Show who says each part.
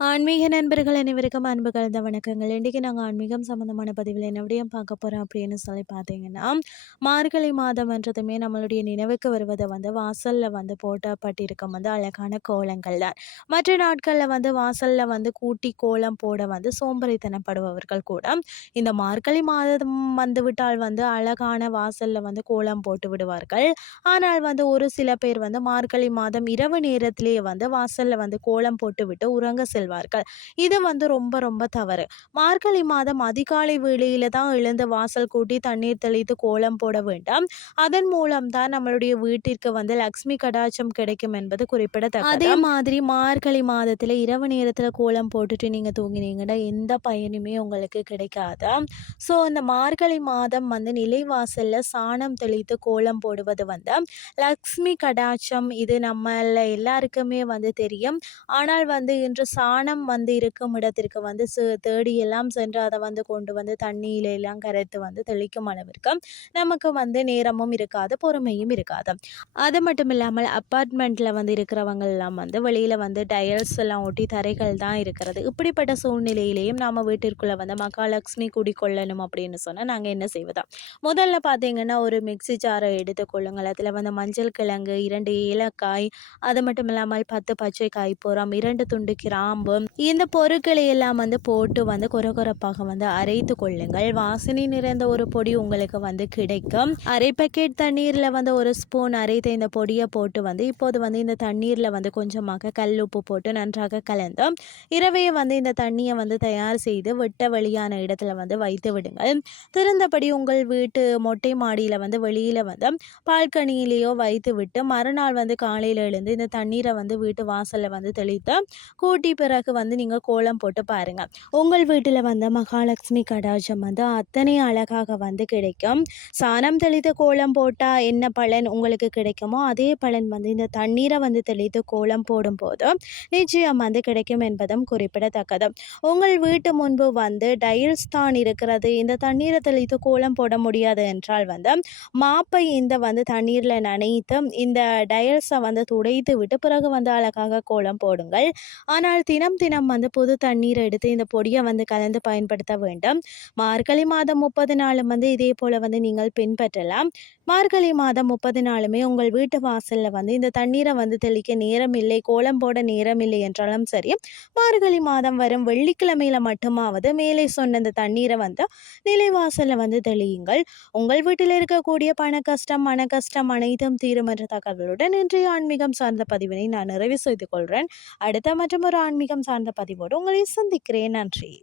Speaker 1: ஆன்மீக நண்பர்கள் அனைவருக்கும் அன்பு கலந்த வணக்கங்கள். இன்றைக்கி நாங்கள் ஆன்மீகம் சம்மந்தமான பதிவில் என்ன விடயம் பார்க்க போகிறோம் அப்படின்னு சொல்லி பார்த்தீங்கன்னா மார்கழி மாதம் என்றதுமே நம்மளுடைய நினைவுக்கு வருவதை வந்து வாசலில் வந்து போட்டப்பட்டிருக்கும் வந்து அழகான கோலங்கள் தான். மற்ற நாட்களில் வந்து வாசலில் வந்து கூட்டி கோலம் போட வந்து சோம்பரித்தனப்படுபவர்கள் கூட இந்த மார்கழி மாதம் வந்துவிட்டால் வந்து அழகான வாசலில் வந்து கோலம் போட்டு விடுவார்கள். ஆனால் வந்து ஒரு சில பேர் வந்து மார்கழி மாதம் இரவு நேரத்திலேயே வந்து வாசலில் வந்து கோலம் போட்டுவிட்டு உறங்க செல் செல்வார்கள் இது வந்து ரொம்ப ரொம்ப தவறு. மார்கழி மாதம் அதிகாலை வேளையில தான் எழுந்து வாசல் கூட்டி தண்ணீர் தெளித்து கோலம் போட வேண்டாம். அதன் மூலம் தான் நம்மளுடைய வீட்டிற்கு வந்து லக்ஷ்மி கடாட்சம் கிடைக்கும் என்பது குறிப்பிடத்தக்கது. அதே மாதிரி மார்கழி மாதத்துல இரவு நேரத்துல கோலம் போட்டுட்டு நீங்க தூங்கினீங்கன்னா எந்த பயனுமே உங்களுக்கு கிடைக்காது? ஸோ இந்த மார்கழி மாதம் வந்து நிலைவாசல்ல சாணம் தெளித்து கோலம் போடுவது வந்து லக்ஷ்மி கடாட்சம். இது நம்மள எல்லாருக்குமே வந்து தெரியும். ஆனால் வந்து இன்று சா சாணம் வந்து இருக்கும் இடத்திற்கு வந்து தேடி எல்லாம் சென்று அதை வந்து கொண்டு வந்து தண்ணியில எல்லாம் கரைத்து வந்து தெளிக்கும் அளவிற்கு நமக்கு வந்து நேரமும் இருக்காது பொறுமையும் இருக்காது. அது மட்டும் இல்லாமல் அப்பார்ட்மெண்ட்டில் வந்து இருக்கிறவங்க எல்லாம் வந்து வெளியில் வந்து டயல்ஸ் எல்லாம் ஒட்டி தரைகள் தான் இருக்கிறது. இப்படிப்பட்ட சூழ்நிலையிலையும் நாம் வீட்டிற்குள்ளே வந்து மகாலட்சுமி குடிக்கொள்ளணும் அப்படின்னு சொன்னால் நாங்கள் என்ன செய்வதா? முதல்ல பார்த்தீங்கன்னா ஒரு மிக்சி ஜாரை எடுத்துக்கொள்ளுங்கள் அதில் வந்து மஞ்சள் கிழங்கு இரண்டு ஏலக்காய் அது மட்டும் இல்லாமல் பத்து பச்சை காய் இரண்டு துண்டு கிராம்பு கிராம்பு இந்த பொருட்களை எல்லாம் வந்து போட்டு வந்து குறகுறப்பாக வந்து அரைத்து கொள்ளுங்கள். வாசனை நிறைந்த ஒரு பொடி உங்களுக்கு வந்து கிடைக்கும். அரை பேக்கெட் தண்ணீரில் வந்து ஒரு ஸ்பூன் அரைத்த இந்த பொடியை போட்டு வந்து இப்போது வந்து இந்த தண்ணீரில் வந்து கொஞ்சமாக கல் உப்பு போட்டு நன்றாக கலந்து இரவையை வந்து இந்த தண்ணியை வந்து தயார் செய்து வெட்ட வழியான இடத்துல வந்து வைத்து விடுங்கள். திறந்தபடி உங்கள் வீட்டு மொட்டை மாடியில் வந்து வெளியில் வந்து பால்கனியிலேயோ வைத்து விட்டு மறுநாள் வந்து காலையில் எழுந்து இந்த தண்ணீரை வந்து வீட்டு வாசலில் வந்து தெளித்து கூட்டி பிற பிறகு வந்து நீங்கள் கோலம் போட்டு பாருங்கள். உங்கள் வீட்டில் வந்து மகாலட்சுமி கடாஜம் வந்து அத்தனை அழகாக வந்து கிடைக்கும். சாணம் தெளித்து கோலம் போட்டால் என்ன பலன் உங்களுக்கு கிடைக்குமோ அதே பலன் வந்து இந்த தண்ணீரை வந்து தெளித்து கோலம் போடும்போது நிச்சயம் வந்து கிடைக்கும் என்பதும் குறிப்பிடத்தக்கது. உங்கள் வீட்டு முன்பு வந்து டைல்ஸ் தான் இருக்கிறது. இந்த தண்ணீரை தெளித்து கோலம் போட முடியாது என்றால் வந்து மாப்பை இந்த வந்து தண்ணீரில் நனைத்து இந்த டயல்ஸை வந்து துடைத்து விட்டு பிறகு வந்து அழகாக கோலம் போடுங்கள். ஆனால் தினம் தினம் தினம் வந்து புது தண்ணீர் எடுத்து இந்த பொடியை வந்து கலந்து பயன்படுத்த வேண்டும். மார்கழி மாதம் முப்பது நாளும் வந்து இதே போல் வந்து நீங்கள் பின்பற்றலாம். மார்கழி மாதம் முப்பது நாளுமே உங்கள் வீட்டு வாசலில் வந்து இந்த தண்ணீரை வந்து தெளிக்க நேரம் இல்லை கோலம் போட நேரம் இல்லை என்றாலும் சரி மார்கழி மாதம் வரும் வெள்ளிக்கிழமையில மட்டுமாவது மேலே சொன்ன இந்த தண்ணீரை வந்து நிலைவாசலில் வந்து தெளியுங்கள். உங்கள் வீட்டில் இருக்கக்கூடிய பண கஷ்டம் மன கஷ்டம் அனைத்தும் தீரும் என்ற தகவலுடன் இன்றைய ஆன்மீகம் சார்ந்த பதிவினை நான் நிறைவு செய்து கொள்கிறேன் அடுத்த மற்றும் ஒரு ஆன்மீகம் சார்ந்த பதிவோடு உங்களை சந்திக்கிறேன். நன்றி.